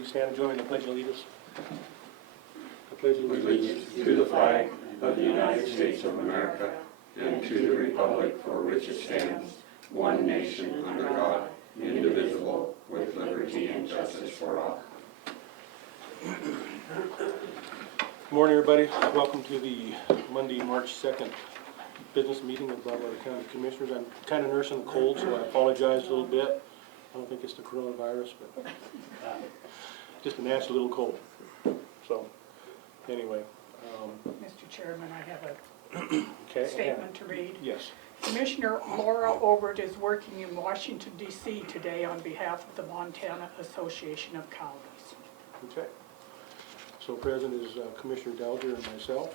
please stand and join me in the Pledge of Allegiance. I pledge allegiance to the flag of the United States of America and to the republic for which it stands, one nation under God, indivisible, with liberty and justice for all. Good morning, everybody. Welcome to the Monday, March 2nd business meeting of Broadwater County Commissioners. I'm kind of nursing a cold, so I apologize a little bit. I don't think it's the coronavirus, but just a nasty little cold. So, anyway. Mr. Chairman, I have Okay, a statement to read. Yes. Commissioner Laura Obert is working in Washington, D.C. today on behalf of the Montana Association of Counties. Okay. So present is Commissioner Delger and myself.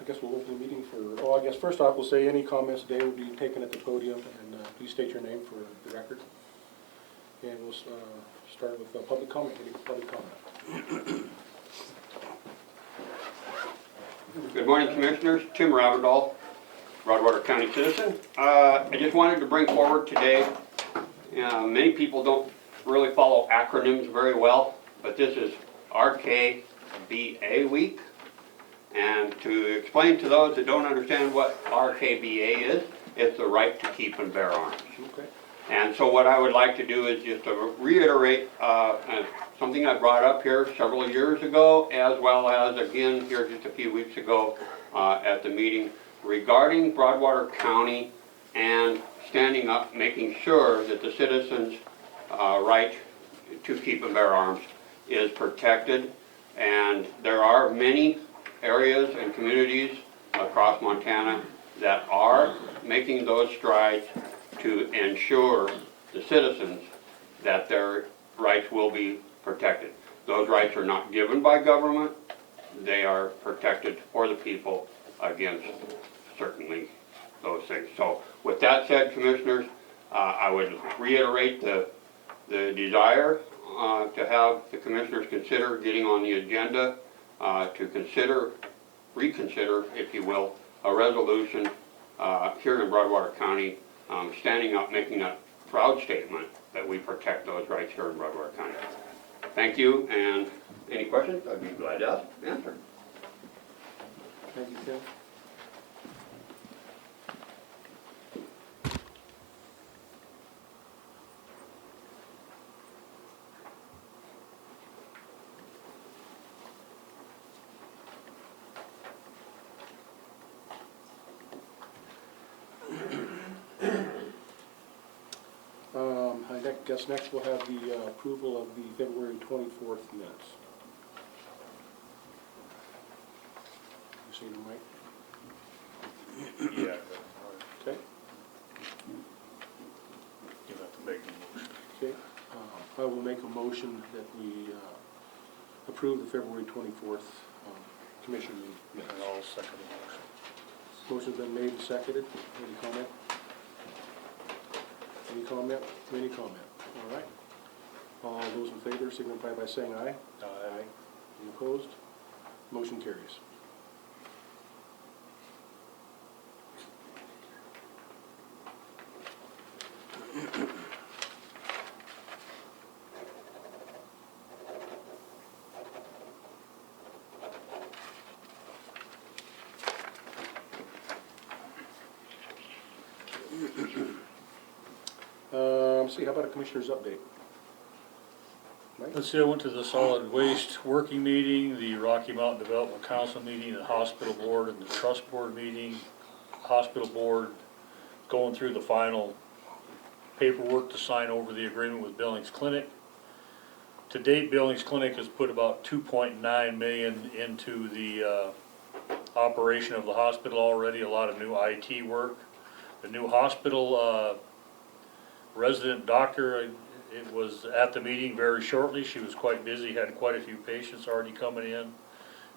I guess we'll open the meeting for, I guess first off we'll say any comments today will be taken at the podium, and please state your name for the record. And we'll start with public comment. Any public comment? Good morning, Commissioners. Tim Ravendall, Broadwater County citizen. I just wanted to bring forward today, many people don't really follow acronyms very well, but this is RKBA week. And to explain to those that don't understand what RKBA is, it's the right to keep and bear arms. Okay. And so what I would like to do is just to reiterate something I brought up here several years ago, as well as again here just a few weeks ago at the meeting regarding Broadwater County and standing up, making sure that the citizens' right to keep and bear arms is protected. And there are many areas and communities across Montana that are making those strides to ensure the citizens that their rights will be protected. Those rights are not given by government, they are protected for the people against certainly those things. So with that said, Commissioners, I would reiterate the desire to have the Commissioners consider getting on the agenda to reconsider, if you will, a resolution here in Broadwater County, standing up, making a proud statement that we protect those rights here in Broadwater County. Thank you, and any questions, I'd be glad to answer. Thank you, Tim. I guess next we'll have the approval of the February 24th minutes. You see them, Mike? Yeah. Okay. You'll have to make a motion. Okay. I will make a motion that we approve the February 24th commission minutes. And I'll second the motion. Motion's been made and seconded. Any comment? Any comment? Any comment? All right. All those in favor signify by saying aye. Aye. Any opposed? Motion carries. See, how about a commissioner's update? Mike? Let's see, I went to the solid waste working meeting, the Rocky Mountain Development Council meeting, the hospital board and the trust board meeting. Hospital board going through the final paperwork to sign over the agreement with Billings Clinic. To date, Billings Clinic has put about $2.9 million into the operation of the hospital already, a lot of new IT work. The new hospital resident doctor, it was at the meeting very shortly. She was quite busy, had quite a few patients already coming in,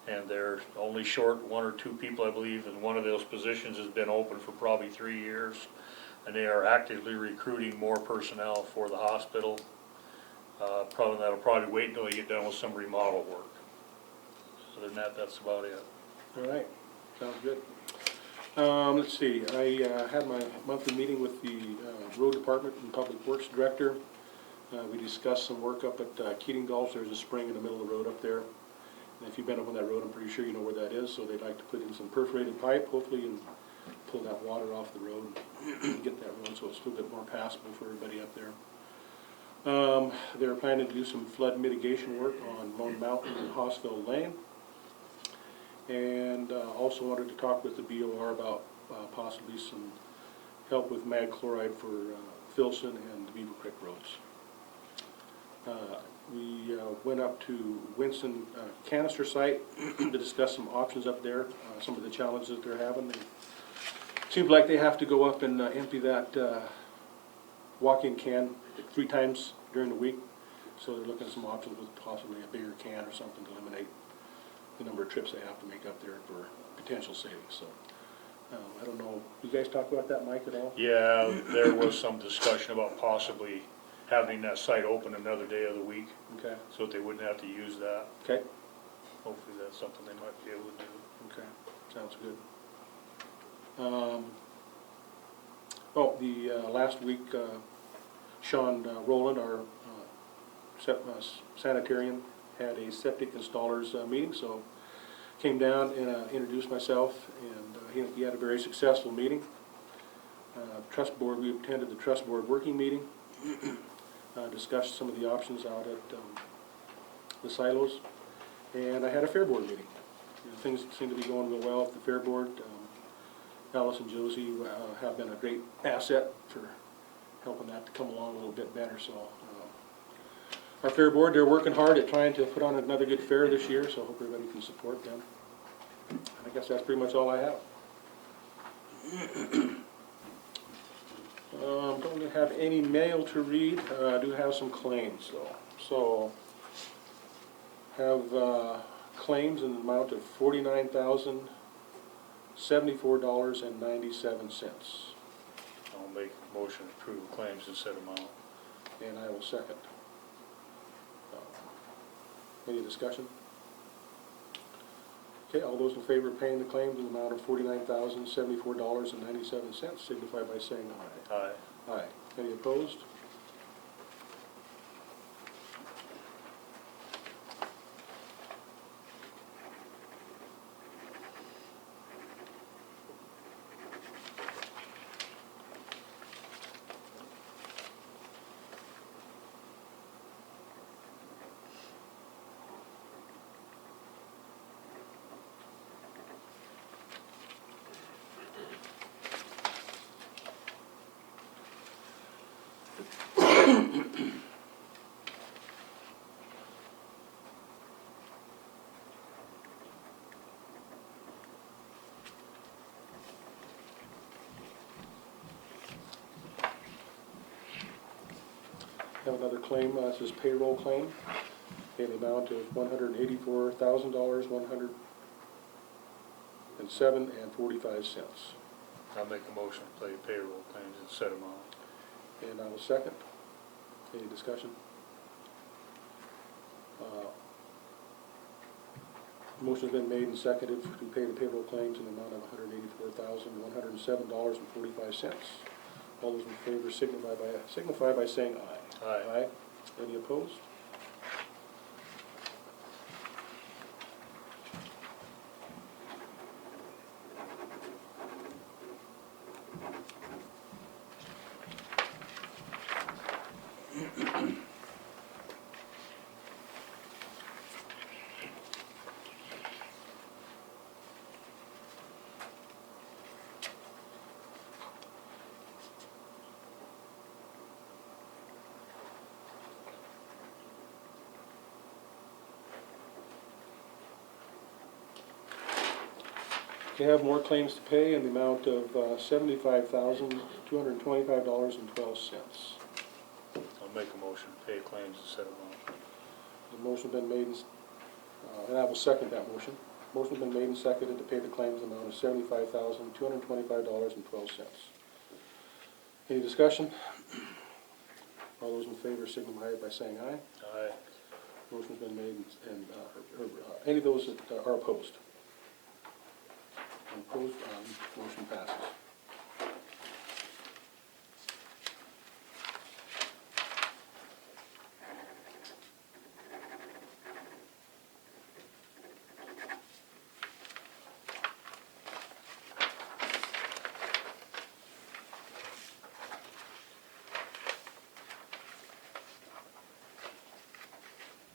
and they're only short 1 or 2 people, I believe, and one of those positions has been open for probably 3 years, and they are actively recruiting more personnel for the hospital. That'll probably wait until they get done with some remodel work. Other than that, that's about it. All right, sounds good. Let's see, I had my monthly meeting with the road department and public works director. We discussed some work up at Keating Gulch. There's a spring in the middle of the road up there. And if you've been up on that road, I'm pretty sure you know where that is. So they'd like to put in some perforated pipe, hopefully, and pull that water off the road, get that road so it's a little bit more passable for everybody up there. They're planning to do some flood mitigation work on Lone Mountain and Hossville Lane. And also wanted to talk with the BOR about possibly some help with mag chloride for Filson and the Beaver Creek roads. We went up to Winston canister site to discuss some options up there, some of the challenges that they're having. They seems like they have to go up and empty that walk-in can 3 times during the week. So they're looking at some options with possibly a bigger can or something to eliminate the number of trips they have to make up there for potential savings. So I don't know, you guys talk about that, Mike, at all? Yeah, there was some discussion about possibly having that site open another day of the week, Okay, so that they wouldn't have to use that. okay, Hopefully that's something they might be able to do. okay, sounds good. Last week, Sean Rowland, our sanitarian, had a septic installers meeting, so came down and introduced myself, and he had a very successful meeting. Trust board, we attended the trust board working meeting, discussed some of the options out at the silos, and I had a fair board meeting. Things seem to be going real well at the fair board. Alice and Josie have been a great asset for helping that to come along a little bit better. So our fair board, they're working hard at trying to put on another good fair this year, so I hope everybody can support them. I guess that's pretty much all I have. Don't have any mail to read. I do have some claims though. So have claims in the amount of $49,074.97. I'll make a motion to approve claims and set them out. And I will second. Any discussion? Okay, all those in favor of paying the claims in the amount of $49,074.97 signify by saying aye. Aye. Aye. Any opposed? Have another claim, this is payroll claim, in the amount of $184,107.45. I'll make a motion to pay payroll claims and set them out. And I will second. Any discussion? Motion's been made and seconded to pay the payroll claims in the amount of $184,107.45. All those in favor signify by saying aye. Aye. Aye. Any opposed? We have more claims to pay in the amount of $75,225.12. I'll make a motion to pay claims and set them out. The motion's been made, and I will second that motion. Motion's been made and seconded to pay the claims amount of $75,225.12. Any discussion? All those in favor signify by saying aye. Aye. Motion's been made, and any of those that are opposed? Motion passes.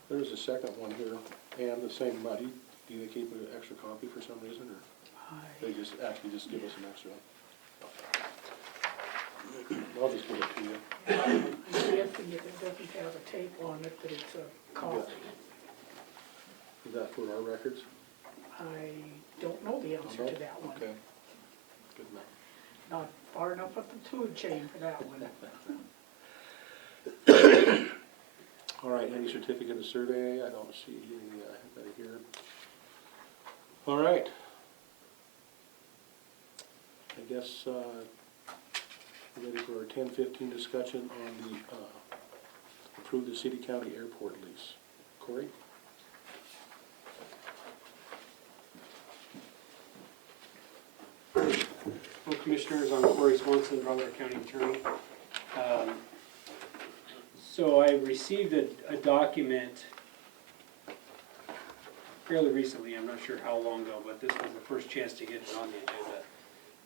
There's a second one here, and the same money. Do they keep an extra copy for some reason, or they just actually just give us an extra? I'll just give it to you. I'm guessing if it doesn't have a tape on it, that it's a copy. Is that for our records? I don't know the answer to that one. Okay. Good enough. Not far enough up the food chain for that one. All right, any certificate of survey? I don't see any that are here. All right. I guess we're ready for our 10:15 discussion on the approve the city-county airport lease. Corey? Well, Commissioners, I'm Corey Swanson, Broadwater County Attorney. So I received a document fairly recently, I'm not sure how long ago, but this was the first chance to get it on the agenda.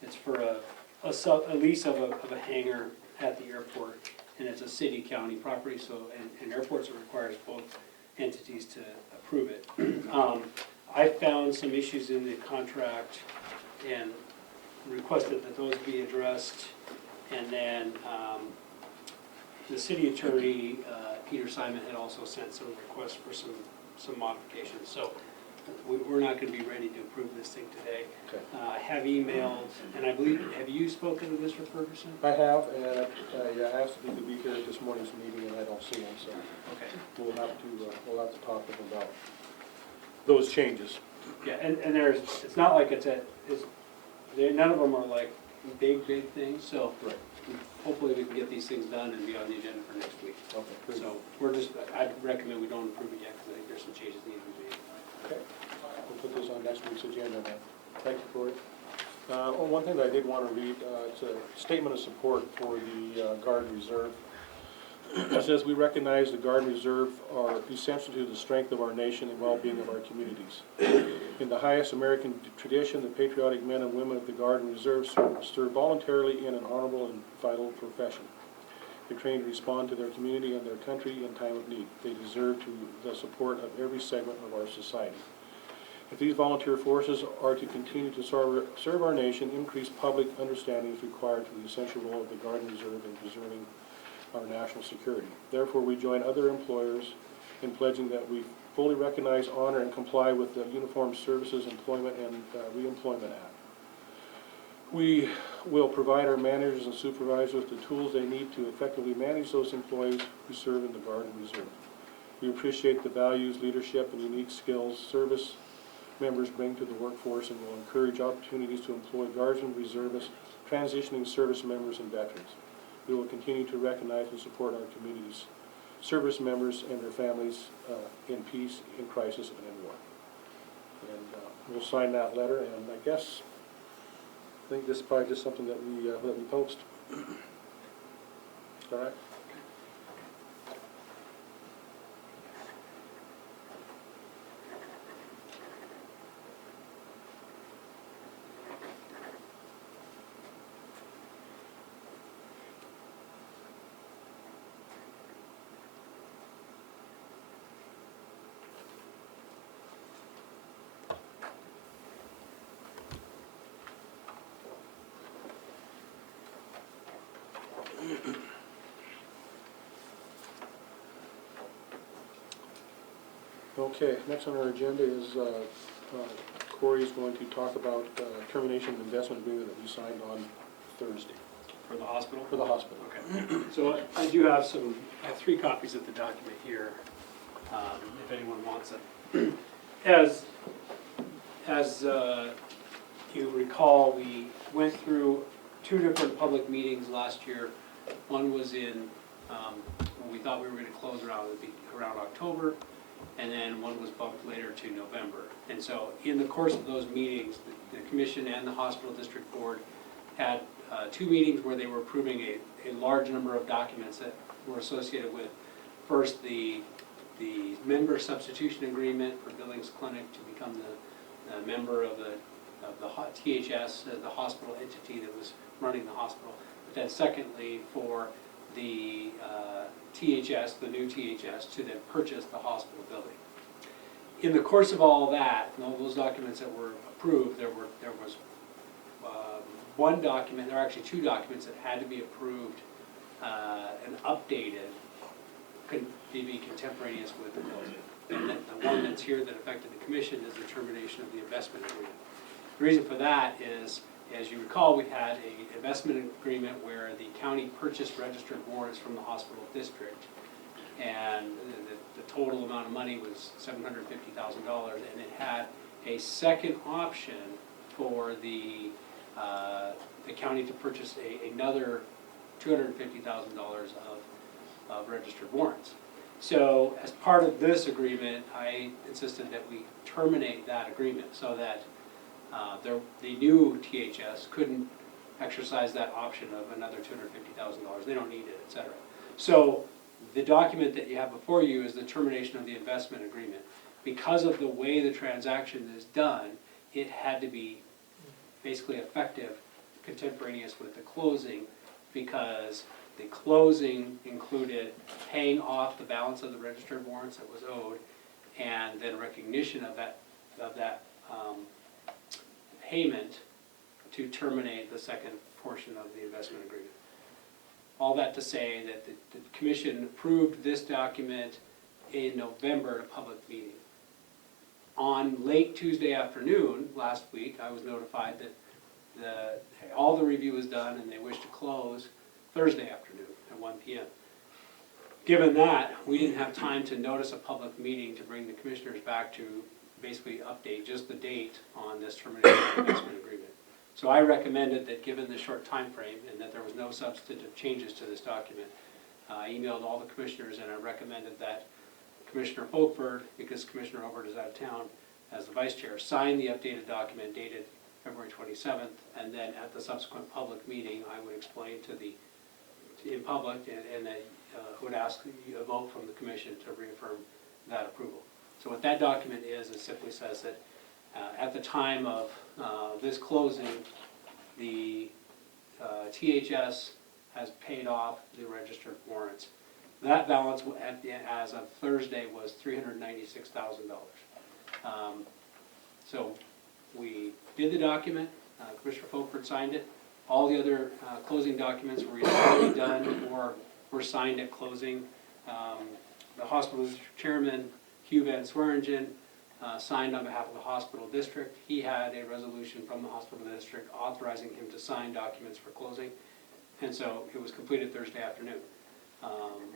It's for a lease of a hangar at the airport, and it's a city-county property, so, and airports, it requires both entities to approve it. I found some issues in the contract and requested that those be addressed, and then the city attorney, Peter Simon, had also sent some requests for some modifications. So we're not going to be ready to approve this thing today. Okay. I have emailed, and I believe, have you spoken to Mr. Ferguson? I have, and I asked if he could be here at this morning's meeting, and I don't see him, so Okay. we'll have to talk to him about those changes. Yeah, and it's not like none of them are like big things, so Right. hopefully we can get these things done and be on the agenda for next week. Okay. So I'd recommend we don't approve it yet, because I think there's some changes needed to be made. Okay, we'll put this on next week's agenda then. Thank you, Corey. One thing that I did want to read, it's a statement of support for the Guard and Reserve. It says, "We recognize the Guard and Reserve are essential to the strength of our nation and well-being of our communities. In the highest American tradition, the patriotic men and women of the Guard and Reserve serve voluntarily in an honorable and vital profession. They're trained to respond to their community and their country in time of need. They deserve the support of every segment of our society. If these volunteer forces are to continue to serve our nation, increased public understanding is required for the essential role of the Guard and Reserve in preserving our national security. Therefore, we join other employers in pledging that we fully recognize, honor, and comply with the Uniformed Services Employment and Reemployment Act. We will provide our managers and supervisors with the tools they need to effectively manage those employees who serve in the Guard and Reserve. We appreciate the values, leadership, and unique skills service members bring to the workforce, and will encourage opportunities to employ Guards and Reservists, transitioning service members, and veterans. We will continue to recognize and support our community's service members and their families in peace, in crisis, and in war." And we'll sign that letter, and I think this is probably just something that we post. All right? Okay, next on our agenda is Corey is going to talk about termination of investment agreement that we signed on Thursday For the hospital? for the hospital. Okay. So I do have I have 3 copies of the document here, if anyone wants it. As you recall, we went through 2 different public meetings last year. One was in, when we thought we were gonna close around October, and then one was bumped later to November. And so in the course of those meetings, the Commission and the Hospital District Board had 2 meetings where they were approving a large number of documents that were associated with, first, the member substitution agreement for Billings Clinic to become the member of the THS, the hospital entity that was running the hospital. But then secondly, for the THS, the new THS, to then purchase the hospital building. In the course of all that, and all those documents that were approved, there was one document, there were actually 2 documents that had to be approved and updated, could be contemporaneous with the closing. And then the one that's here that affected the commission is the termination of the investment agreement. The reason for that is, as you recall, we had an investment agreement where the county purchased registered warrants from the hospital district, and the total amount of money was $750,000, and it had a second option for the county to purchase another $250,000 of registered warrants. So as part of this agreement, I insisted that we terminate that agreement so that the new THS couldn't exercise that option of another $250,000. They don't need it, et cetera. So the document that you have before you is the termination of the investment agreement. Because of the way the transaction is done, it had to be basically effective contemporaneous with the closing, because the closing included paying off the balance of the registered warrants that was owed, and then recognition of that payment to terminate the second portion of the investment agreement. All that to say that the commission approved this document in November at a public meeting. On late Tuesday afternoon last week, I was notified that all the review was done and they wish to close Thursday afternoon at 1 p.m. Given that, we didn't have time to notice a public meeting to bring the commissioners back to basically update just the date on this termination investment agreement. So I recommended that, given the short time frame and that there was no substantive changes to this document, I emailed all the commissioners and I recommended that Commissioner Folkvord, because Commissioner Hobart is out of town, as the vice chair, sign the updated document dated February 27th, and then at the subsequent public meeting, I would explain in public, and would ask a vote from the commission to reaffirm that approval. So what that document is, it simply says that at the time of this closing, the THS has paid off the registered warrants. That balance as of Thursday was $396,000. So we did the document, Commissioner Folkvord signed it. All the other closing documents were either already done or were signed at closing. The hospital chairman, Hugh Van Swearingen, signed on behalf of the hospital district. He had a resolution from the hospital district authorizing him to sign documents for closing, and so it was completed Thursday afternoon.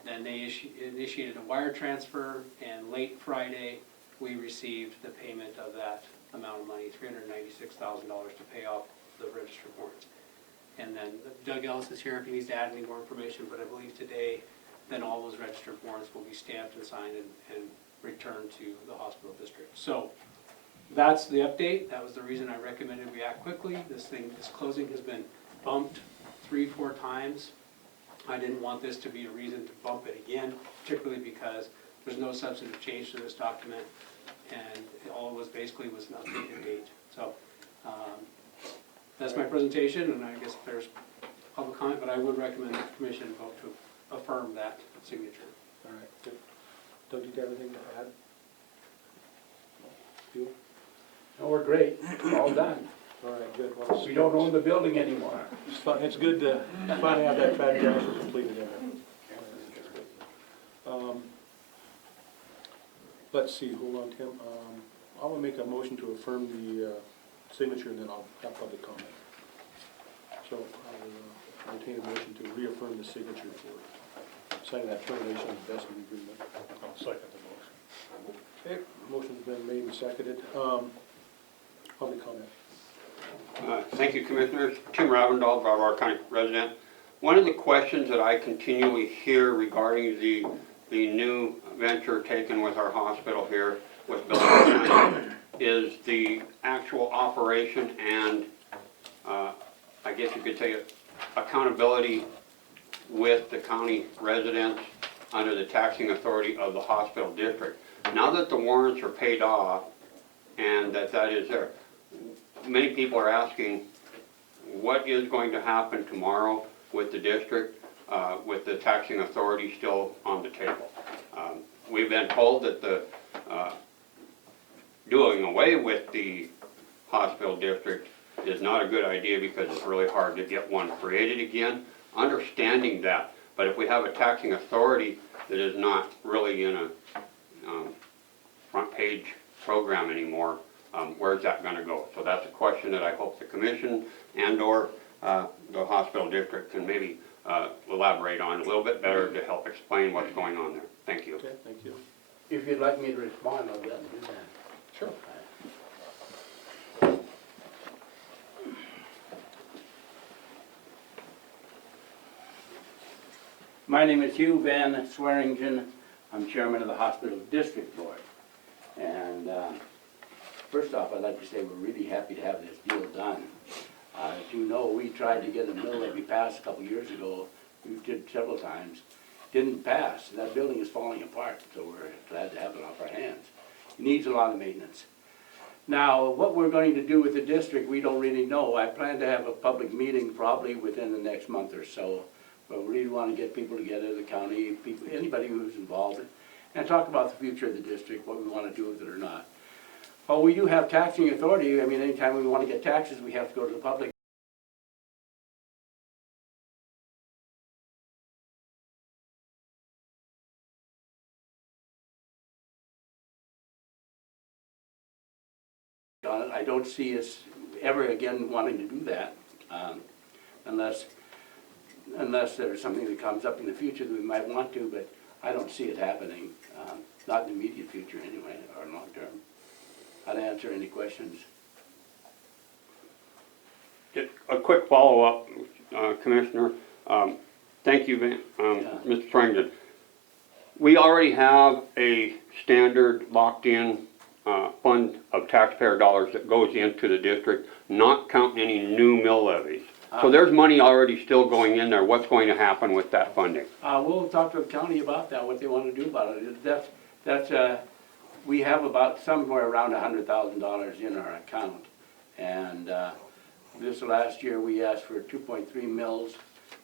Then they initiated a wire transfer, and late Friday we received the payment of that amount of money, $396,000, to pay off the registered warrants. And then Doug Ellis is here if he needs to add any more information, but I believe today then all those registered warrants will be stamped and signed and returned to the hospital district. So that's the update. That was the reason I recommended we act quickly. This closing has been bumped 3-4 times. I didn't want this to be a reason to bump it again, particularly because there's no substantive change to this document, and all it was basically was an updated date. So that's my presentation, and I guess there's public comment, but I would recommend the commission vote to affirm that signature. All right, good. Doug, do you have anything to add? You? No, we're great, all done. All right, good. Well, We don't own the building anymore. It's fun. It's good to finally have that transaction completed in there. Let's see, hold on, Tim. I will make a motion to affirm the signature, and then I'll have public comment. So I will entertain a motion to reaffirm the signature for signing that termination investment agreement. I'll second the motion. Okay, motion's been made and seconded. Public comment. Thank you, Commissioners. Tim Ravendall, Broadwater County resident. One of the questions that I continually hear regarding the new venture taken with our hospital here with Billings is the actual operation and, I guess you could say, accountability with the county residents under the taxing authority of the hospital district. Now that the warrants are paid off and that is there, many people are asking, what is going to happen tomorrow with the district, with the taxing authority still on the table? We've been told that the doing away with the hospital district is not a good idea because it's really hard to get one created again. Understanding that, but if we have a taxing authority that is not really in a front page program anymore, where's that gonna go? So that's a question that I hope the commission and or the hospital district can maybe elaborate on a little bit better to help explain what's going on there. Thank you. Okay, thank you. If you'd like me to respond, I'll gladly do that. Sure. My name is Hugh Van Swearingen. I'm chairman of the Hospital District Board. And first off, I'd like to say we're really happy to have this deal done. As you know, we tried to get a mill levy passed a couple years ago. We did several times. Didn't pass. That building is falling apart, so we're glad to have it off our hands. It needs a lot of maintenance. Now, what we're going to do with the district, we don't really know. I plan to have a public meeting probably within the next month or so. But we really want to get people together, the county, people, anybody who's involved, and talk about the future of the district, what we want to do with it or not. Well, we do have taxing authority. I mean, anytime we want to get taxes, we have to go to the public. I don't see us ever again wanting to do that, unless there's something that comes up in the future that we might want to, but I don't see it happening, not in the immediate future anyway, or long term. I'd answer any questions. Just a quick follow-up, Commissioner. Thank you, Mr. Swearingen. We already have a standard locked-in fund of taxpayer dollars that goes into the district, not counting any new mill levies. So there's money already still going in there. What's going to happen with that funding? We'll talk to the county about that, what they want to do about it. We have about somewhere around $100,000 in our account. And this last year we asked for 2.3 mils,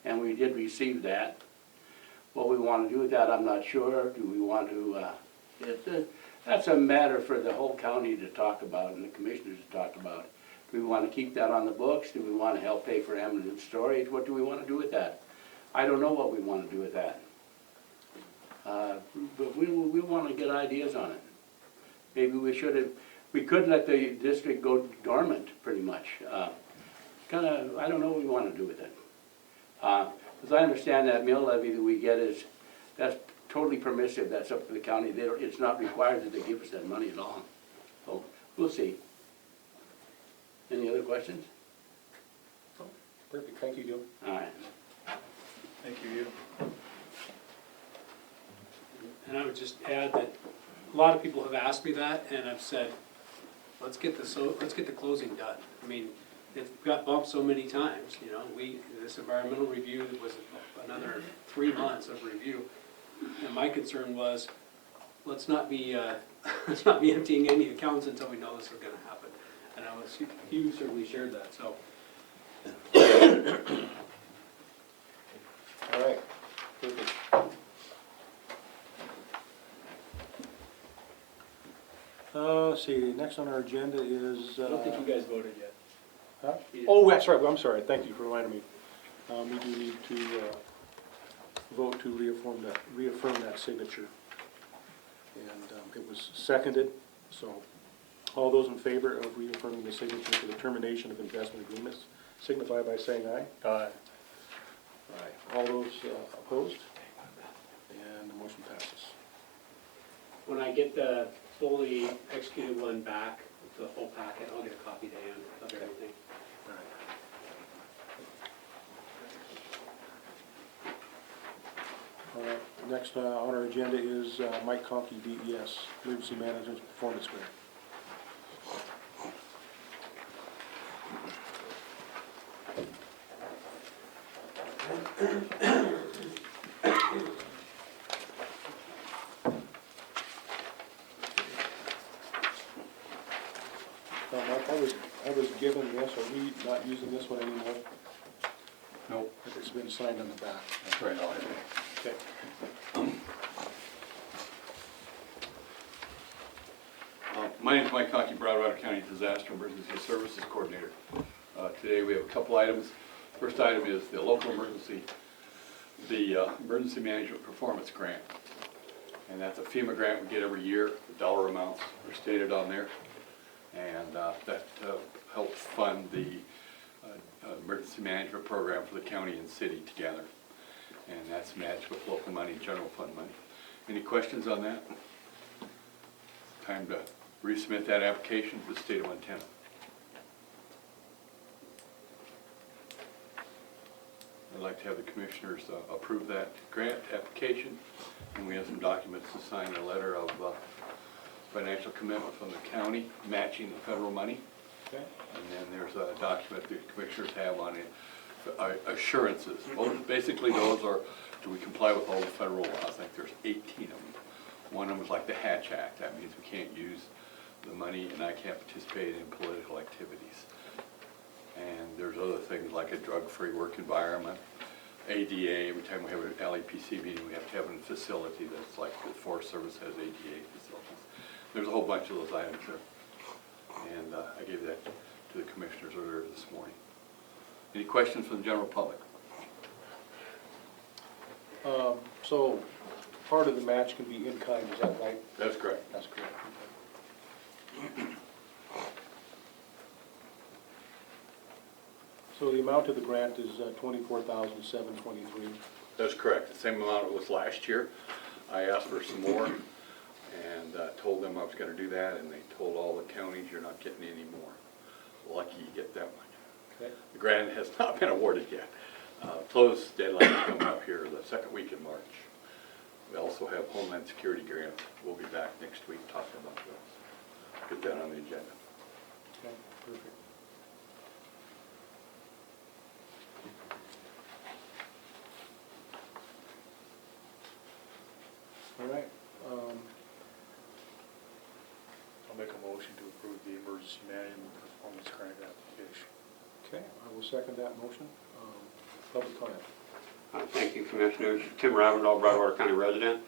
and we did receive that. What we want to do with that, I'm not sure. Do we want to, that's a matter for the whole county to talk about and the commissioners to talk about. Do we want to keep that on the books? Do we want to help pay for ambulance storage? What do we want to do with that? I don't know what we want to do with that. But we want to get ideas on it. Maybe we could let the district go dormant pretty much. I don't know what we want to do with it. As I understand that mill levy that we get that's totally permissive. That's up to the county. It's not required that they give us that money at all. So we'll see. Any other questions? Perfect, thank you, Joe. All right. Thank you. And I would just add that a lot of people have asked me that, and I've said, let's get the closing done. I mean, it's got bumped so many times, you know, this environmental review was another 3 months of review. And my concern was, let's not be emptying any accounts until we know this is gonna happen. And you certainly shared that, so. All right, perfect. Let's see, next on our agenda is, I don't think you guys voted yet. huh? You- Oh, that's right, I'm sorry, thank you for reminding me. We do need to, vote to reaffirm that signature. And, it was seconded, so all those in favor of reaffirming the signature for the termination of investment agreements, signify by saying aye. Aye. Aye. All those opposed? And the motion passes. When I get the fully executed one back, the whole packet, I'll get a copy to Ann of everything. All right. All right, next on our agenda is Mike Conkey, DES, Emergency Management's Performance Grant. Mike, I was given this, are we not using this one anymore? Nope, It's been signed on the back. that's right, I'll have it. Okay. My name's Mike Conkey, Broadwater County Disaster Emergency Services Coordinator. Today we have a couple items. First item is the local emergency, Emergency Management Performance Grant. And that's a FEMA grant we get every year. The dollar amounts are stated on there. And that helps fund the emergency management program for the county and city together. And that's matched with local money, general fund money. Any questions on that? Time to resubmit that application to the state of Montana. I'd like to have the commissioners approve that grant application, and we have some documents to sign, a letter of financial commitment from the county matching the federal money. Okay. And then there's a document the commissioners have on it, assurances. Well, basically those are, do we comply with all the federal laws? I think there's 18 of them. One of them is like the Hatch Act. That means we can't use the money and I can't participate in political activities. And there's other things like a drug-free work environment, ADA. Every time we have an LAPC meeting, we have to have a facility that's like the Forest Service has ADA facilities. There's a whole bunch of those items there. And I gave that to the commissioners earlier this morning. Any questions from the general public? So part of the match can be in kind, is that right? That's correct. That's correct. So the amount of the grant is $24,723. That's correct. The same amount it was last year. I asked for some more and told them I was going to do that, and they told all the counties, you're not getting any more. Lucky you get that much. Okay. The grant has not been awarded yet. Close deadline is coming up here the second week in March. We also have Homeland Security grants. We'll be back next week talking about those. Get that on the agenda. Okay, perfect. All right, I'll make a motion to approve the emergency management performance grant application. okay, I will second that motion. Public comment. Thank you, Commissioners. Tim Ravendall, Broadwater County resident.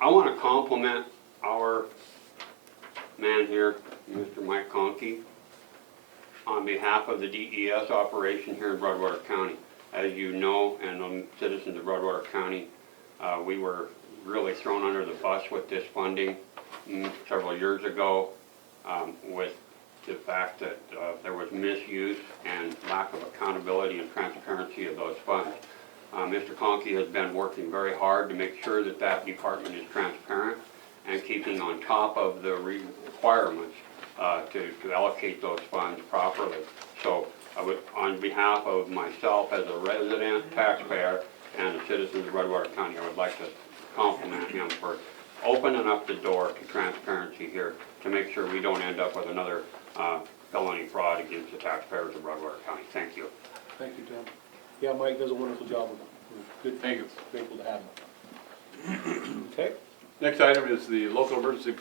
I want to compliment our man here, Mr. Mike Conkey, on behalf of the DES operation here in Broadwater County. As you know, and the citizens of Broadwater County, we were really thrown under the bus with this funding several years ago, with the fact that there was misuse and lack of accountability and transparency of those funds. Mr. Conkey has been working very hard to make sure that that department is transparent and keeping on top of the requirements to allocate those funds properly. So I would, on behalf of myself as a resident, taxpayer, and the citizens of Broadwater County, I would like to compliment him for opening up the door to transparency here to make sure we don't end up with another felony fraud against the taxpayers of Broadwater County. Thank you. Thank you, Tim. Yeah, Mike does a wonderful job with it. We're good. Thank you. Grateful to have him. Okay, Next item is the local emergency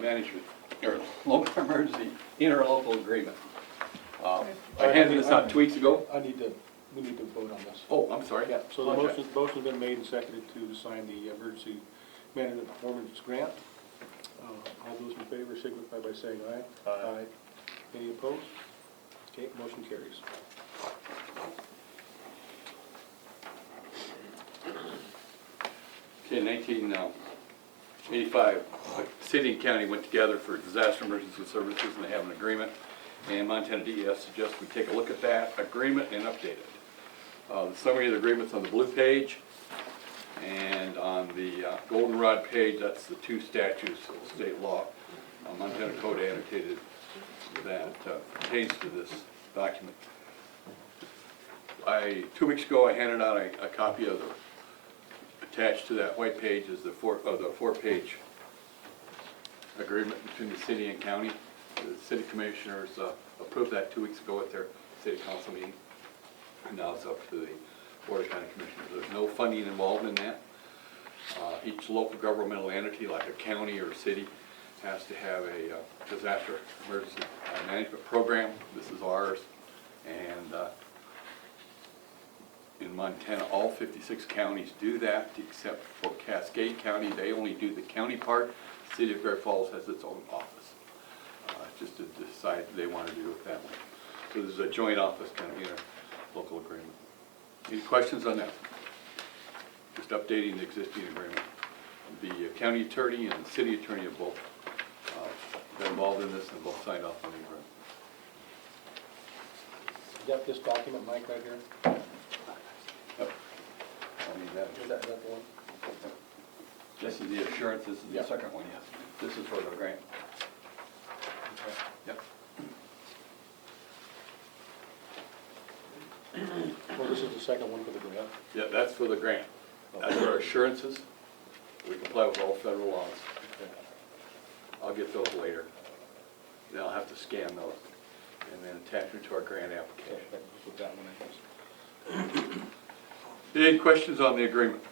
management, or local emergency interlocal agreement. I handed this out 2 weeks ago. we need to vote on this. Oh, I'm sorry. Yeah, so the Apologize. motion's been made and seconded to sign the emergency management performance grant. All those in favor signify by saying aye. Aye. Any opposed? Okay, motion carries. Okay, in 1985, city and county went together for disaster emergency services, and they have an agreement. And Montana DES suggests we take a look at that agreement and update it. The summary of the agreement's on the blue page, and on the goldenrod page, that's the two statutes of state law. Montana Code annotated that pertains to this document. 2 weeks ago, I handed out a copy of the, attached to that white page is the four-page agreement between the city and county. The city commissioners approved that 2 weeks ago at their city council meeting. And now it's up to the Board of County Commissioners. There's no funding involved in that. Each local governmental entity, like a county or a city, has to have a disaster emergency management program. This is ours. And in Montana, all 56 counties do that, except for Cascade County. They only do the county part. The City of Great Falls has its own office, just to decide they want to do it that way. So there's a joint office kind of interlocal agreement. Any questions on that? Just updating the existing agreement. The county attorney and the city attorney have both been involved in this and both signed off on the agreement. You got this document, Mike, right here? Yep. I mean, Is that the one? this is the assurance, this is the Yep. second one, yes. This is for the grant. Yep. Well, this is the second one for the grant. Yeah, that's for the grant. That's our assurances. We comply with all federal laws. I'll get those later. Then I'll have to scan those and then attach them to our grant application. Put that one in. Any questions on the agreement?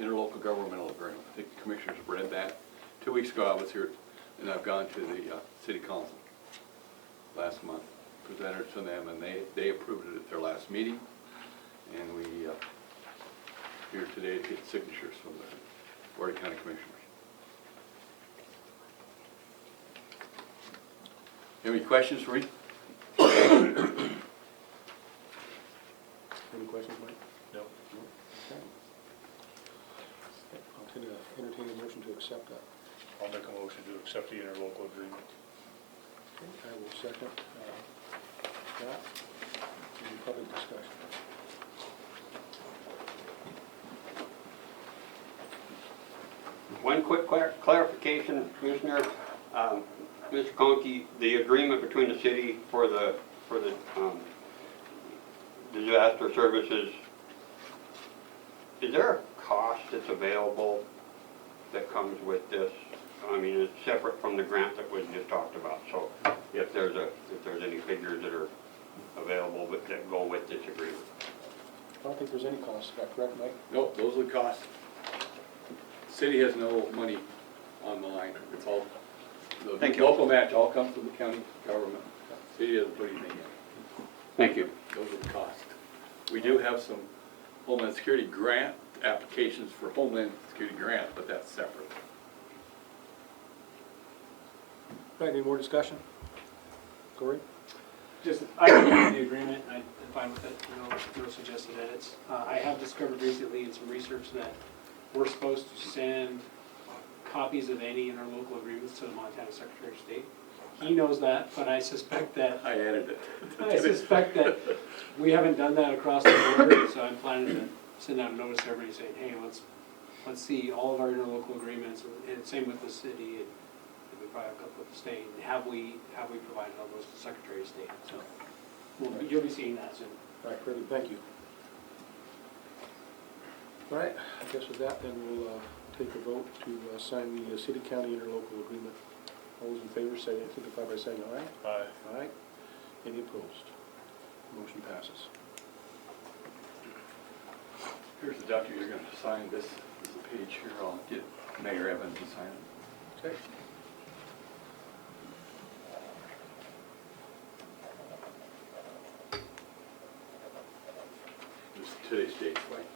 Interlocal governmental agreement. I think the commissioners have read that. 2 weeks ago I was here and I've gone to the city council last month, presented it to them, and they approved it at their last meeting. And we here today to get signatures from the Board of County Commissioners. Any questions for me? Any questions, Mike? No. Okay. I'll entertain a motion to accept that. I'll make a motion to accept the interlocal agreement. I will second that. Any public discussion? One quick clarification, Commissioner. Mr. Conkey, the agreement between the city for the disaster services, is there a cost that's available that comes with this? I mean, it's separate from the grant that was just talked about, so if there's any figures that are available that go with this agreement. I don't think there's any cost, is that correct, Mike? No, those are the costs. City has no money on the line. It's all, Thank the you. local match all comes from the county government. City doesn't put anything in. Thank you. Those are the costs. We do have some Homeland Security grant applications for Homeland Security grant, but that's separate. Right, any more discussion? Corey? Just, I agree with the agreement, I'm fine with it, no suggested edits. I have discovered recently in some research that we're supposed to send copies of any interlocal agreements to the Montana Secretary of State. He knows that, but I suspect that, we haven't done that across the board, so I'm planning to send out a notice to everybody saying, hey, let's see all of our interlocal agreements, and same with the city, and we probably have a couple with the state, and have we provided all those to the Secretary of State, so you'll be seeing that soon. All right, perfect, thank you. All right, I guess with that, then we'll take a vote to sign the city-county interlocal agreement. All those in favor say, signify by saying aye. Aye. Aye. Any opposed? Motion passes. Here's the document you're going to sign. This is a page here. I'll get Mayor Evans to sign it. Okay. This is today's date, right?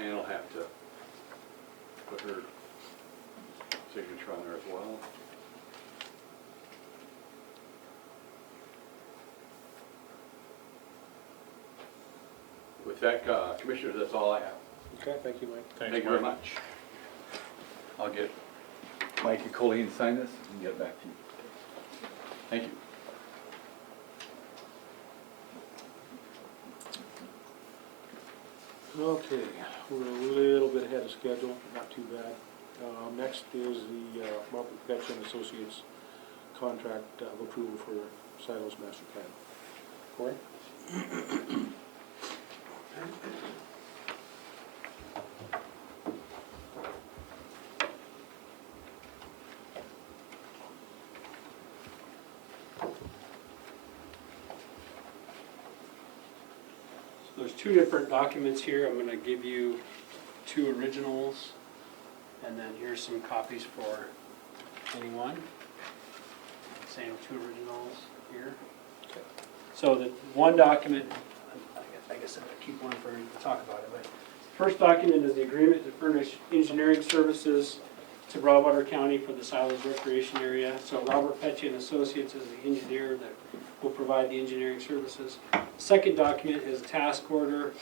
And I'll have to put her signature on there as well. With that, Commissioners, that's all I have. Okay, thank you, Mike. Thanks, Thank you very Mike. much. I'll get Mike and Colleen to sign this and get it back to you. Thank you. Okay, we're a little bit ahead of schedule, not too bad. Next is the Marple Fetch and Associates contract of approval for Silos Master Plan. Corey? there's two different documents here. I'm gonna give you two originals, and then here's some copies for anyone. Same two originals here. So the one document, I guess I'll keep one for you to talk about it, but the first document is the agreement to furnish engineering services to Broadwater County for the Silos Recreation Area. So Robert Petchy and Associates is the engineer that will provide the engineering services. Second document is task order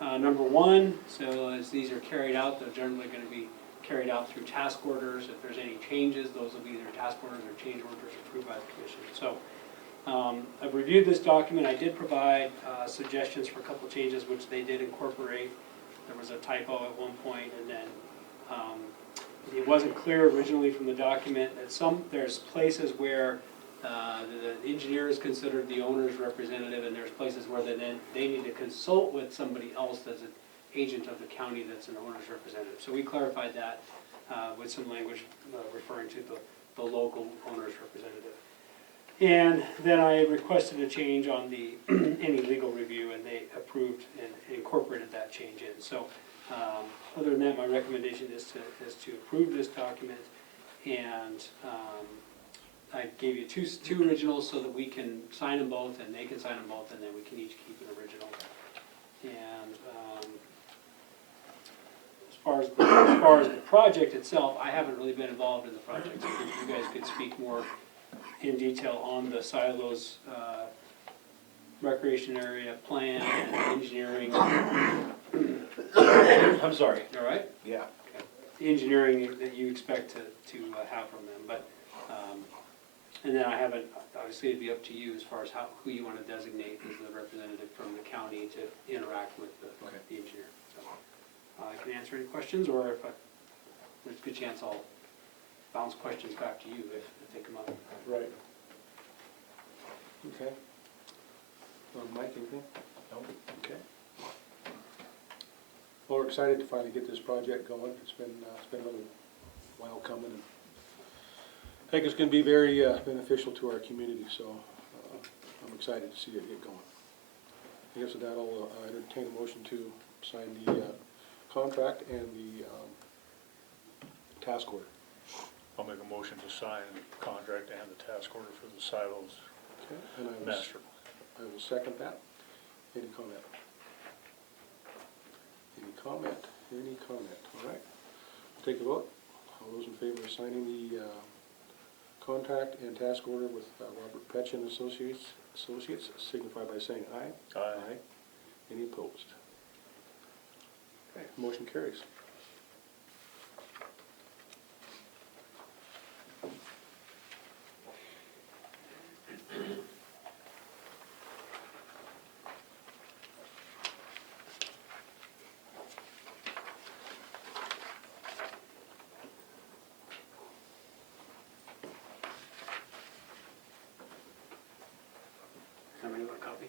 number 1. So as these are carried out, they're generally going to be carried out through task orders. If there's any changes, those will be either task orders or change orders approved by the commission. So I've reviewed this document. I did provide suggestions for a couple changes, which they did incorporate. There was a typo at one point, and then it wasn't clear originally from the document that there's places where the engineer is considered the owner's representative, and there's places where they need to consult with somebody else that's an agent of the county that's an owner's representative. So we clarified that with some language referring to the local owner's representative. And then I requested a change on the any legal review, and they approved and incorporated that change in. So other than that, my recommendation is to approve this document, and I gave you two originals so that we can sign them both, and they can sign them both, and then we can each keep an original. And as far as the project itself, I haven't really been involved in the project. So you guys could speak more in detail on the silos, recreation area plan and engineering. I'm sorry. All right? Yeah. The engineering that you expect to have from them, but, and then I haven't, obviously it'd be up to you as far as who you want to designate as the representative from the county to interact with the engineer. So, I can answer any questions, or if there's a good chance I'll bounce questions back to you if they come up. Right. Okay. Mike, anything? No. Okay. Well, we're excited to finally get this project going. It's been a little while coming, and I think it's going to be very beneficial to our community. So I'm excited to see it get going. I guess with that, I'll entertain a motion to sign the contract and the task order. I'll make a motion to sign the contract and the task order for the silos Okay. And master. I will second that. Any comment? Any comment? Any comment? All right. We'll take a vote. All those in favor of signing the contract and task order with Robert Petch and Associates signify by saying aye. Aye. Any opposed? Okay, motion carries. Somebody want a copy?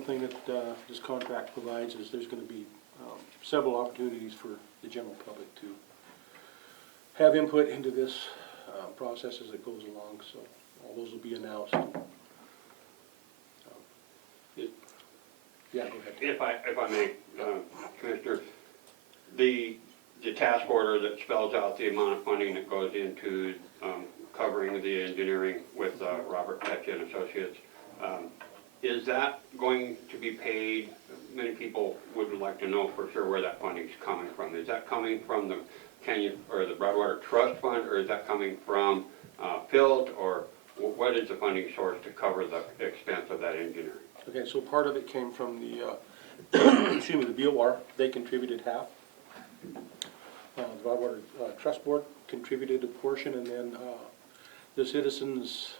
one thing that this contract provides is there's gonna be several opportunities for the general public to have input into this process as it goes along, so all those will be announced. Yeah, go ahead. If I may, Commissioner, the task order that spells out the amount of funding that goes into covering the engineering with Robert Petcha and Associates, is that going to be paid? Many people would like to know for sure where that funding's coming from. Is that coming from the Canyon, or the Broadwater Trust Fund, or is that coming from PILT, or what is the funding source to cover the expense of that engineering? Okay, so part of it came from the, excuse me, the BOR, they contributed half. The Broadwater Trust Board contributed a portion, and then the Citizens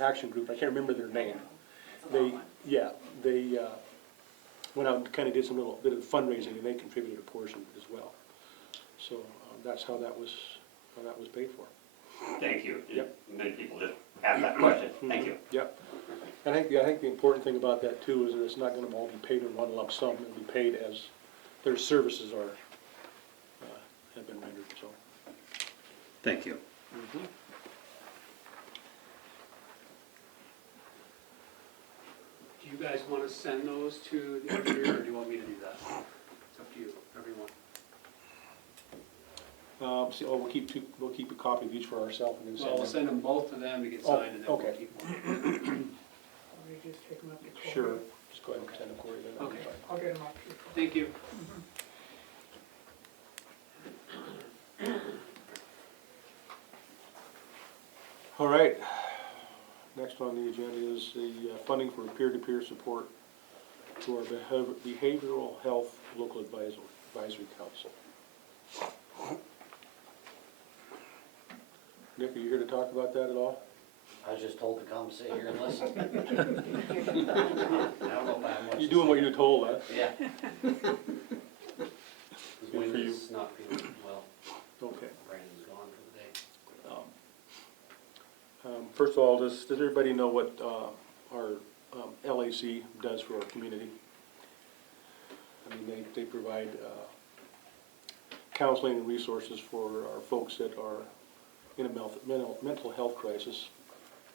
Action Group, I can't remember their name. They went out and kinda did some little bit of fundraising, and they contributed a portion as well. So that's how that was paid for. Thank you. Yep. Many people just ask that question. Thank you. Yep. And I think the important thing about that too is that it's not gonna all be paid in one lump sum. It'll be paid as their services have been rendered, so. Thank you. Do you guys wanna send those to the engineer, or do you want me to do that? It's up to you, everyone. We'll keep a copy of each for ourselves and then Well, we'll send them. send them both to them to get Oh, signed, and then we'll okay. keep one. Or you just take them up to Corey? Sure, just go ahead and send them Corey then. Okay. I'll get them up to you. Thank you. All right, next on the agenda is the funding for peer-to-peer support to our Behavioral Health Local Advisory Council. Nick, are you here to talk about that at all? I was just told to come sit here and listen. I don't know if I have much You're to doing say. what you're told, huh? Yeah. Good for Wind you. is not feeling well. Okay. Brandon's gone for the day. First of all, does everybody know what our LAC does for our community? I mean, they provide counseling and resources for our folks that are in a mental health crisis,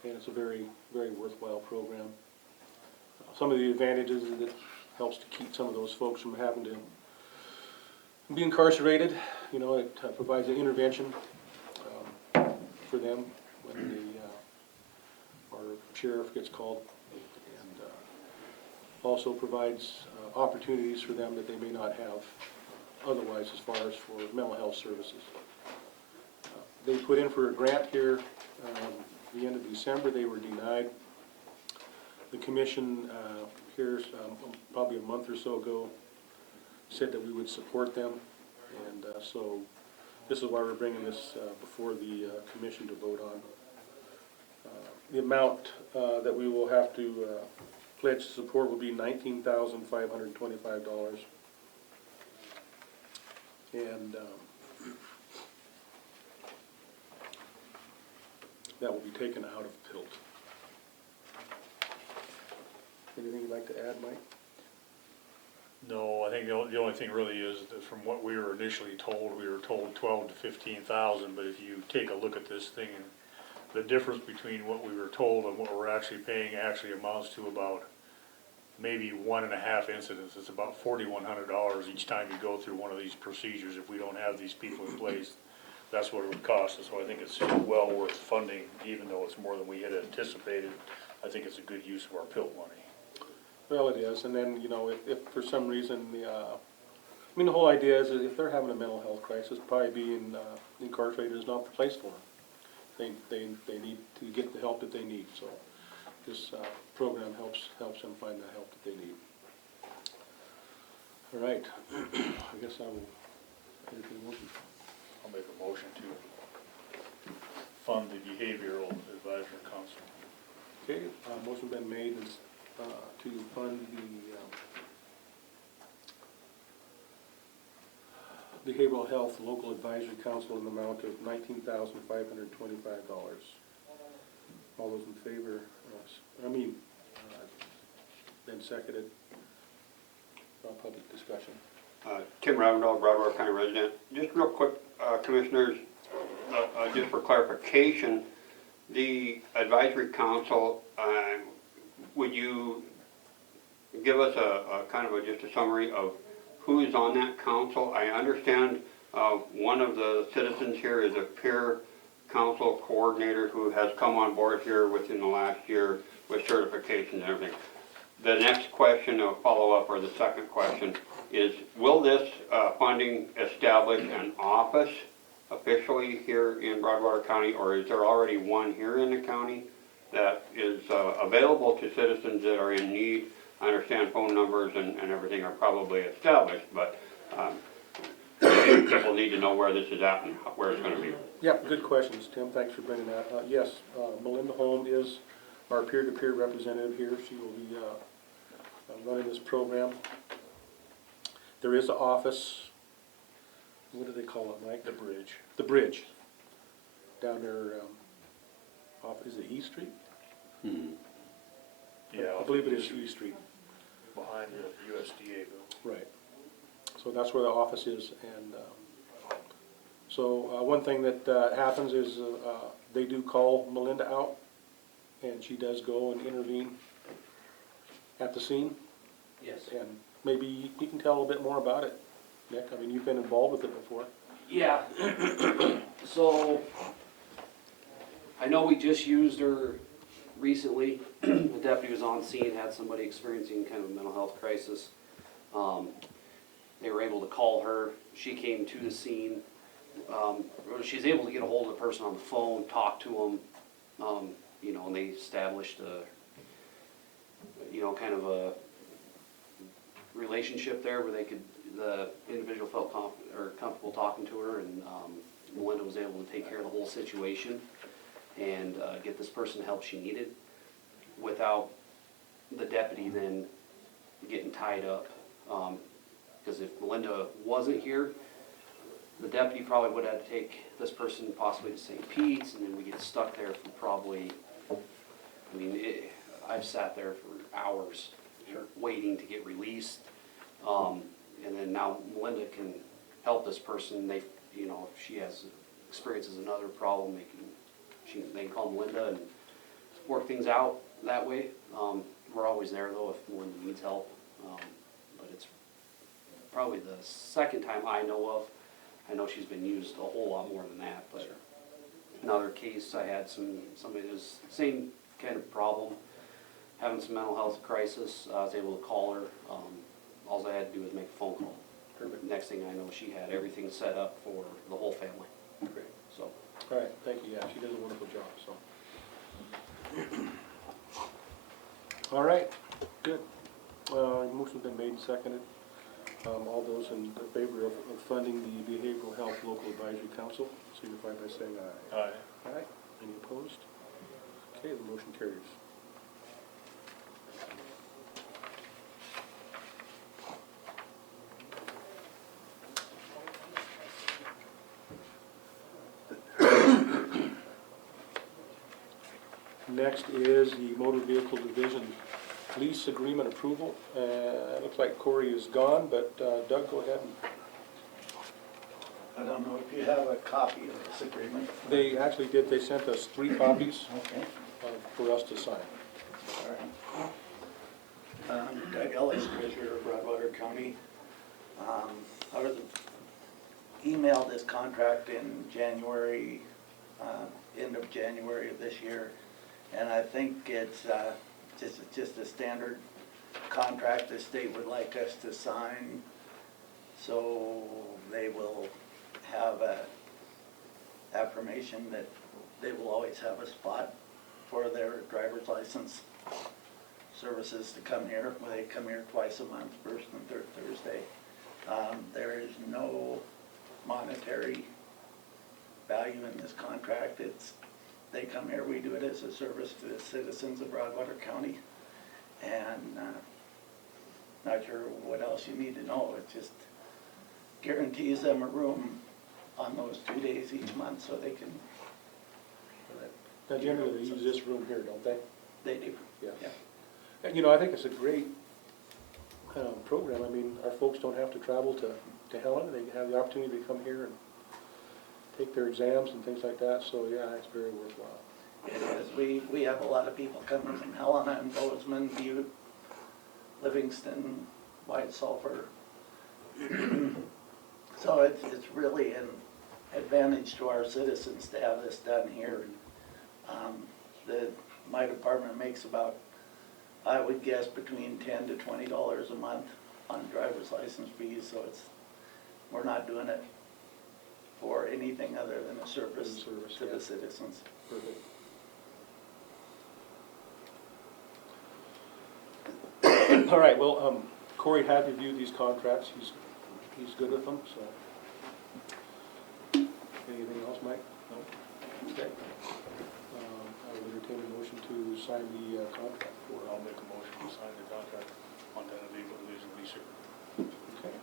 and it's a very, very worthwhile program. Some of the advantages is it helps to keep some of those folks from having to be incarcerated. You know, it provides an intervention for them when our sheriff gets called, and also provides opportunities for them that they may not have otherwise as far as for mental health services. They put in for a grant here the end of December. They were denied. The commission here probably a month or so ago said that we would support them, and so this is why we're bringing this before the commission to vote on. The amount that we will have to pledge support will be $19,525, and that will be taken out of PILT. Anything you'd like to add, Mike? No, I think the only thing really is that from what we were initially told, we were told 12 to 15,000, but if you take a look at this thing, and the difference between what we were told and what we're actually paying actually amounts to about maybe 1.5 incidents. It's about $4,100 each time you go through one of these procedures. If we don't have these people in place, that's what it would cost us. So I think it's well worth funding, even though it's more than we had anticipated. I think it's a good use of our PILT money. Well, it is, and then, you know, if for some reason, I mean, the whole idea is that if they're having a mental health crisis, probably being incarcerated is not the place for them. They need to get the help that they need, so this program helps them find the help that they need. All right, I guess I will entertain a motion. I'll make a motion to fund the Behavioral Advisory Council. Okay, motion been made to fund the Behavioral Health Local Advisory Council in the amount of $19,525. All those in favor, been seconded. Public discussion. Tim Ravendall, Broadwater County resident. Just real quick, Commissioners, just for clarification, the advisory council, would you give us a kind of just a summary of who is on that council? I understand one of the citizens here is a peer council coordinator who has come on board here within the last year with certifications and everything. The next question, a follow-up, or the second question, is will this funding establish an office officially here in Broadwater County, or is there already one here in the county that is available to citizens that are in need? I understand phone numbers and everything are probably established, but people need to know where this is at and where it's going to be. Yeah, good questions, Tim, thanks for bringing that. Yes, Melinda Holm is our peer-to-peer representative here. She will be running this program. There is an office, what do they call it, Mike? The bridge. The Bridge, down there, off, is it E Street? Yeah. I believe it is E Street. Behind the USDA building. Right. So that's where the office is, and so one thing that happens is they do call Melinda out, and she does go and intervene at the scene. Yes. And maybe you can tell a little bit more about it, Nick. I mean, you've been involved with it before. Yeah. So, I know we just used her recently. The deputy was on scene, had somebody experiencing kind of a mental health crisis. They were able to call her. She came to the scene. She's able to get a hold of the person on the phone, talk to them, you know, and they established a, you know, kind of a relationship there where they could, the individual felt comfortable talking to her, and Melinda was able to take care of the whole situation and get this person the help she needed without the deputy then getting tied up. Because if Melinda wasn't here, the deputy probably would have to take this person possibly to St. Pete's, and then we get stuck there for probably, I mean, I've sat there for hours waiting to get released. And then now Melinda can help this person. They, you know, if she experiences another problem, they can call Melinda and work things out that way. We're always there though if Melinda needs help. But it's probably the second time I know of. I know she's been used a whole lot more than that, but another case I had somebody that was same kind of problem, having some mental health crisis. I was able to call her. All I had to do was make a phone call. Perfect. Next thing I know, she had everything set up for the whole family. Great. So, All right, thank you, yeah, she does a wonderful job, so. All right, good. Motion's been made and seconded. All those in favor of funding the Behavioral Health Local Advisory Council, signify by saying aye. Aye. Aye. Any opposed? Okay, the motion carries. Next is the Motor Vehicle Division lease agreement approval. It looks like Corey is gone, but Doug, go ahead. I don't know if you have a copy of this agreement. They actually did, they sent us 3 copies Okay. for us to sign. All right. Doug Ellis, Treasurer of Broadwater County. I was emailed this contract in January, end of January of this year, and I think it's just a standard contract the state would like us to sign, so they will have a affirmation that they will always have a spot for their driver's license services to come here. They come here twice a month, first and third Thursday. There is no monetary value in this contract. They come here, we do it as a service to the citizens of Broadwater County. And not sure what else you need to know. It just guarantees them a room on those 2 days each month so they can. Now generally they use this room here, don't they? They do. Yes. Yeah. And you know, I think it's a great program. I mean, our folks don't have to travel to Helen, they have the opportunity to come here and take their exams and things like that, so yeah, it's very worthwhile. It is, we have a lot of people coming from Helena and Bozeman, Butte, Livingston, White Sulphur. So it's really an advantage to our citizens to have this done here. My department makes about, I would guess, between $10 to $20 a month on driver's license fees, so we're not doing it for anything other than a service to the citizens. Perfect. All right, well, Corey had reviewed these contracts, he's good with them, so. Anything else, Mike? No? Okay. I would entertain a motion to sign the contract for. I'll make a motion to sign the contract, Montana Vehicle Division leaser. Okay.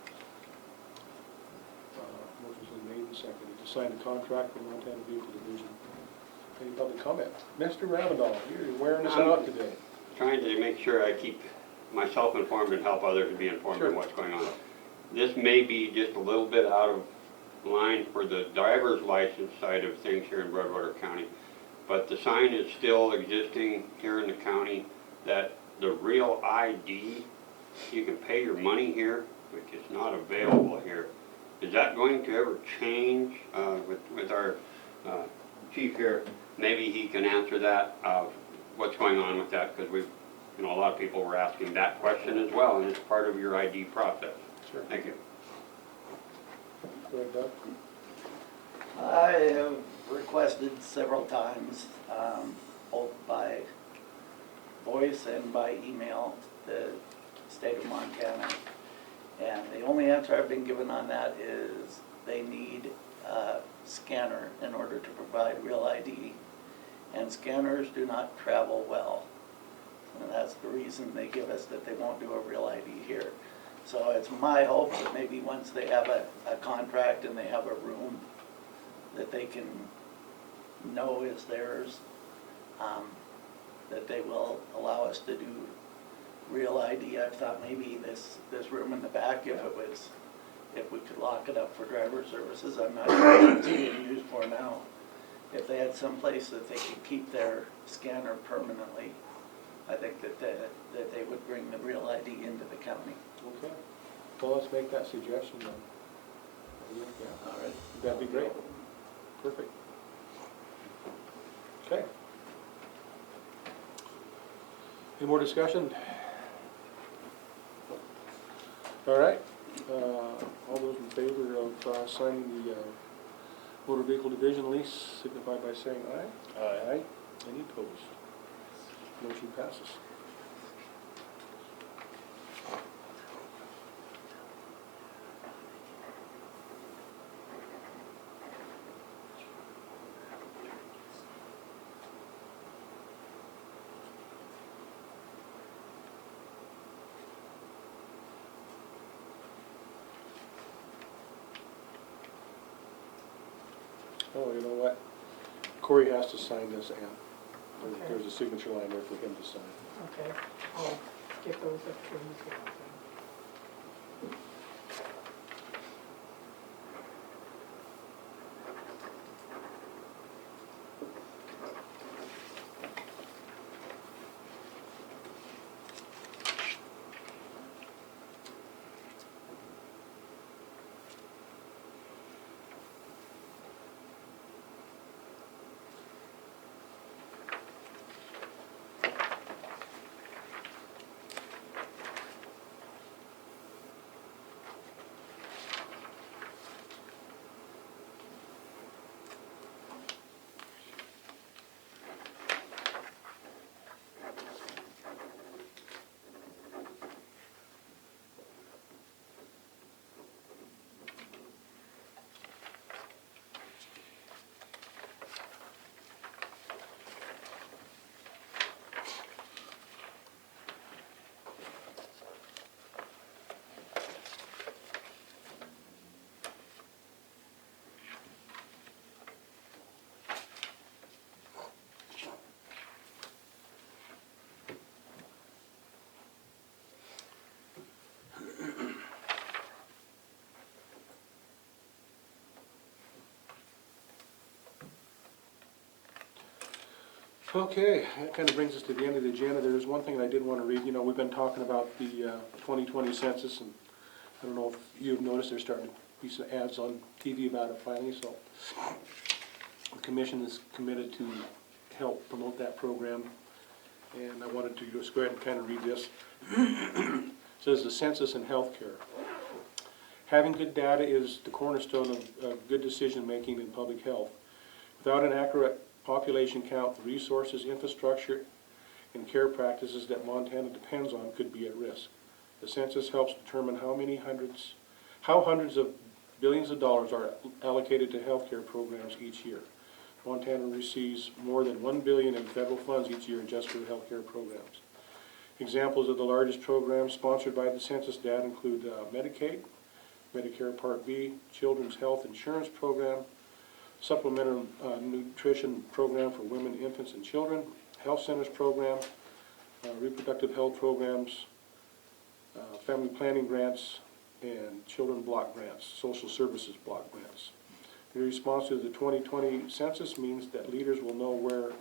Motion's been made and seconded to sign the contract for Montana Vehicle Division. Any public comment? Mr. Ravindall, you're wearing us out today. Trying to make sure I keep myself informed and help others to be informed Sure. of what's going on. This may be just a little bit out of line for the driver's license side of things here in Broadwater County, but the sign is still existing here in the county that the real ID, you can pay your money here, which is not available here. Is that going to ever change with our chief here? Maybe he can answer that, what's going on with that, because a lot of people were asking that question as well, and it's part of your ID process. Sure. Thank you. Go ahead, Doug. I have requested several times, both by voice and by email, the state of Montana. And the only answer I've been given on that is they need a scanner in order to provide real ID. And scanners do not travel well. And that's the reason they give us that they won't do a real ID here. So it's my hope that maybe once they have a contract and they have a room that they can know is theirs, that they will allow us to do real ID. I thought maybe this room in the back, if we could lock it up for driver services, I'm not sure what it's being used for now. If they had some place that they could keep their scanner permanently, I think that they would bring the real ID into the county. Okay. Well, let's make that suggestion then. Yeah. All right. That'd be great. Perfect. Okay. Any more discussion? All right. All those in favor of signing the motor vehicle division lease signify by saying aye. Aye. Any opposed? Motion passes. Oh, you know what? Corey has to sign this, Ann. Okay. There's a signature line there for him to sign. Okay, I'll get those up to you as well then. Okay, that kind of brings us to the end of the agenda. There's one thing I did want to read. You know, we've been talking about the 2020 census, and I don't know if you've noticed, there's starting to be some ads on TV about it finally, so the commission is committed to help promote that program, and I wanted to just go ahead and kind of read this. It says the census and healthcare. Having good data is the cornerstone of good decision-making in public health. Without an accurate population count, the resources, infrastructure, and care practices that Montana depends on could be at risk. The census helps determine how hundreds of billions of dollars are allocated to healthcare programs each year. Montana receives more than $1 billion in federal funds each year just for healthcare programs. Examples of the largest programs sponsored by the census data include Medicaid, Medicare Part B, Children's Health Insurance Program, Supplemental Nutrition Program for Women, Infants, and Children, Health Centers Program, Reproductive Health Programs, Family Planning Grants, and Children Block Grants, Social Services Block Grants. The response to the 2020 census means that leaders will know where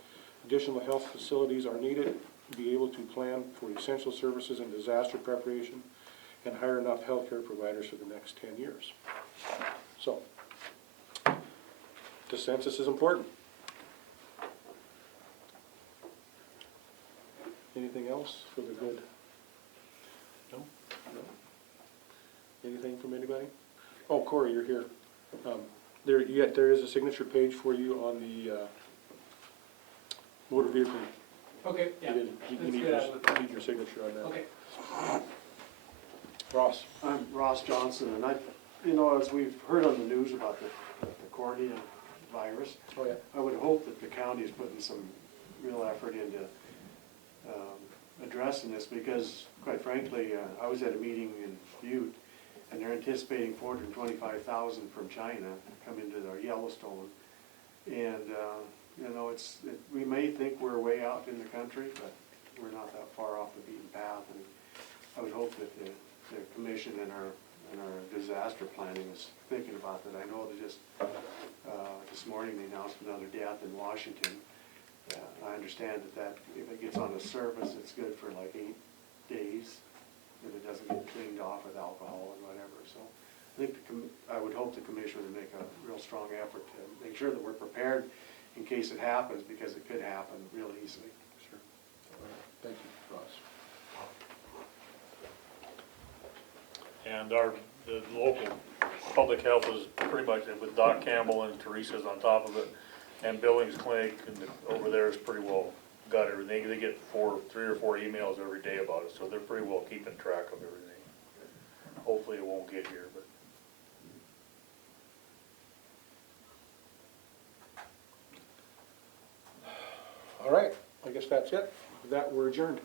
additional health facilities are needed, be able to plan for essential services and disaster preparation, and hire enough healthcare providers for the next 10 years. So, the census is important. Anything else for the good? No? No? Anything from anybody? Oh, Corey, you're here. There is a signature page for you on the motor vehicle. Okay, yeah. You need your signature on that. Okay. Ross? I'm Ross Johnson, and as we've heard on the news about the cornea virus, Oh, yeah. I would hope that the county is putting some real effort into addressing this, because quite frankly, I was at a meeting in Butte, and they're anticipating 425,000 from China come into their Yellowstone. And, we may think we're way out in the country, but we're not that far off the beaten path. And I would hope that the commission and our disaster planning is thinking about that. I know that just this morning they announced another death in Washington. I understand that if it gets on the surface, it's good for like 8 days if it doesn't get cleaned off with alcohol and whatever. So I think I would hope the commission would make a real strong effort to make sure that we're prepared in case it happens, because it could happen real easily. Sure. Thank you, Ross. And the local public health is pretty much, with Doc Campbell and Teresa's on top of it, and Billings Clinic over there is pretty well got everything. They get 3 or 4 emails every day about it, so they're pretty well keeping track of everything. Hopefully it won't get here, but. All right, I guess that's it. With that, we're adjourned.